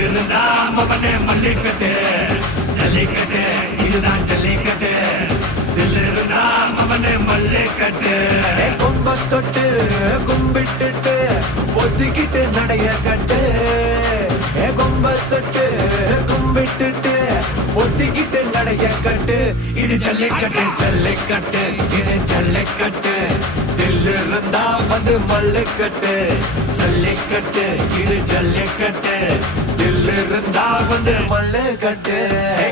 இருந்தா மவனே மல்லிக்கட்டு ஜல்லிக்கட்டு இதுதான் ஜல்லிக்கட்டு தில் இருந்தா மவனே மல்லிக்கட்டு கொம்ப தொட்டு கும்பிட்டுட்டு ஒத்திக்கிட்டு நடைய கட்டு கொம்ப தொட்டு கும்பிட்டுட்டு ஒத்திக்கிட்டு நடைய கட்டு இது ஜல்லிக்கட்டு ஜல்லிக்கட்டு இது ஜல்லிக்கட்டு தில் இருந்தா வந்து மல்லுக்கட்டு ஜல்லிக்கட்டு இது ஜல்லிக்கட்டு தில் இருந்தா வந்து மல்லுக்கட்டு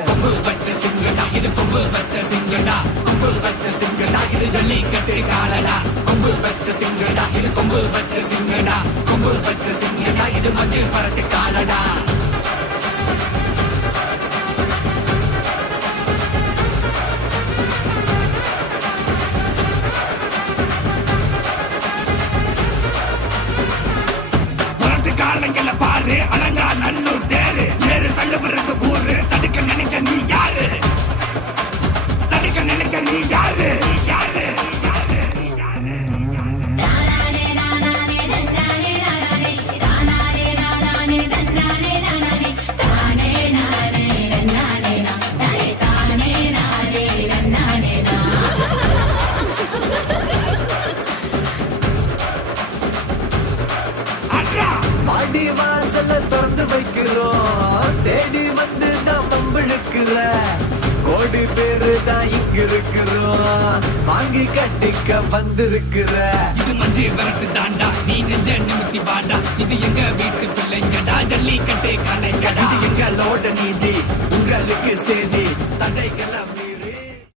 கொம்பு வச்ச சிங்கடா இது கொம்பு வச்ச சிங்கடா கொம்பு வச்ச சிங்கடா இது ஜல்லிக்கட்டு காலடா கொம்பு வச்ச சிங்கடா இது கொம்பு வச்ச சிங்கடா கொம்பு வச்ச சிங்கடா இது மஞ்சள் பரட்டு காலடா காலங்கள பாரு அலங்கா நல்லூர் தேரு ஏறு தள்ளு விடுறது ஊரு தடுக்க நினைக்க நீ யாரு தடுக்க நினைக்க நீ யாரு யாரு மாடி வாசல திறந்து வைக்கிறோம் தேடி வந்து நான் பம்பிழுக்கிற கோடி பேரு தான் இங்க இருக்கிறோம் வாங்கி கட்டிக்க வந்திருக்கிற இது மஞ்சி விரட்டு தாண்டா நீ நெஞ்ச நிமித்தி வாடா இது எங்க வீட்டு பிள்ளைங்கடா ஜல்லிக்கட்டு கலைங்கடா இது எங்களோட நீதி உங்களுக்கு செய்தி